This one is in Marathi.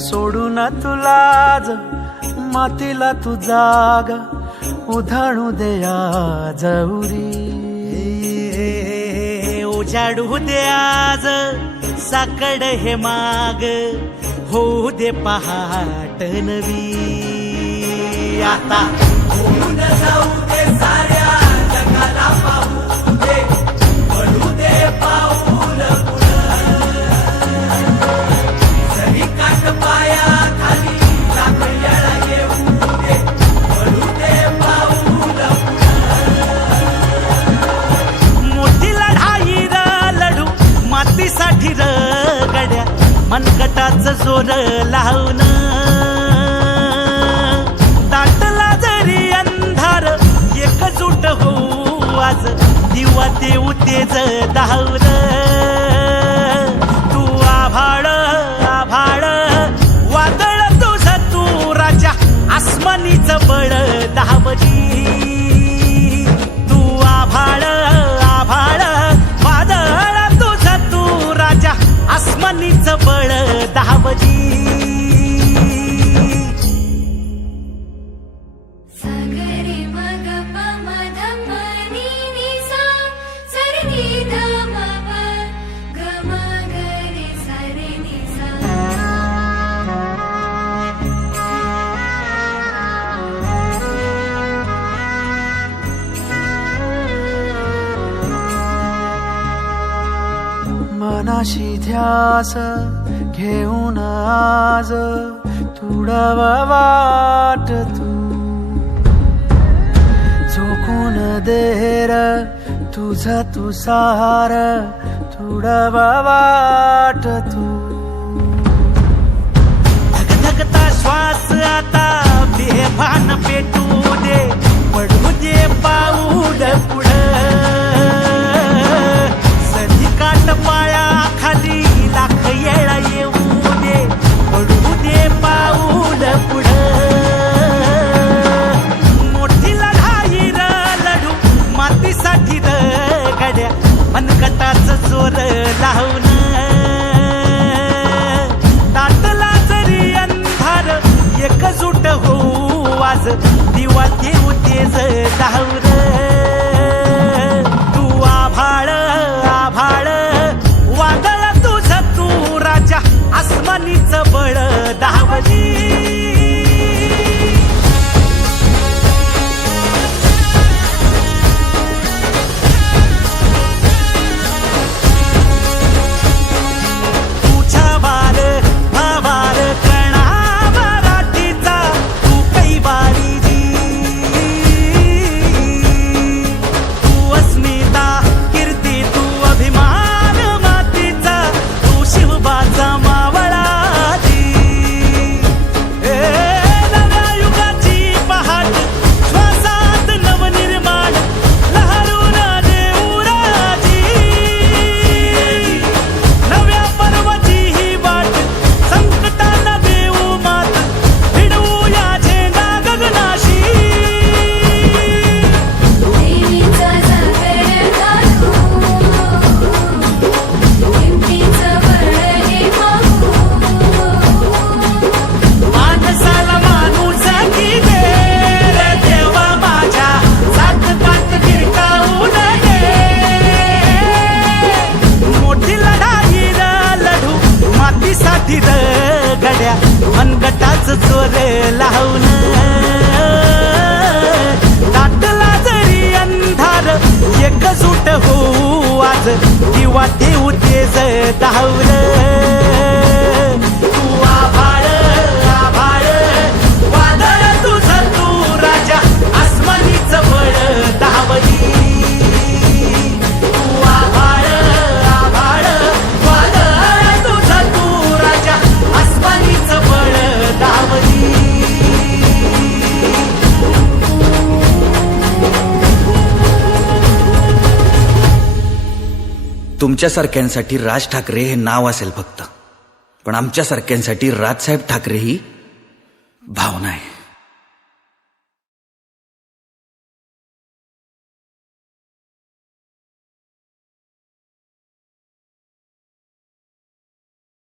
सोडून तुलाज मातीला तू जाग उधाणू दे आज उरी. उजाडू दे आज साकड हे माग होऊ दे पहाट नवी. आता मोठी जोर लावून. दाटला जरी अंधार एकजूट होऊ आज. दिवा देऊ तेज धावर मनाशी ध्यास घेऊन आज तुडवा वाट तू. झोकून देर तुझ तू तुडवा वाट तू. धकधकता श्वास आता बेभान पेटू दे पडू दे पाऊल तिथं र गड्या मनगटाच चोर लावून दाटला जरी अंधार एक सुट होऊ आज किंवा देऊ तेज धावलं. तुमच्यासारख्यांसाठी राज ठाकरे हे नाव असेल फक्त. पण आमच्यासारख्यांसाठी राजसाहेब ठाकरे ही भावना आहे.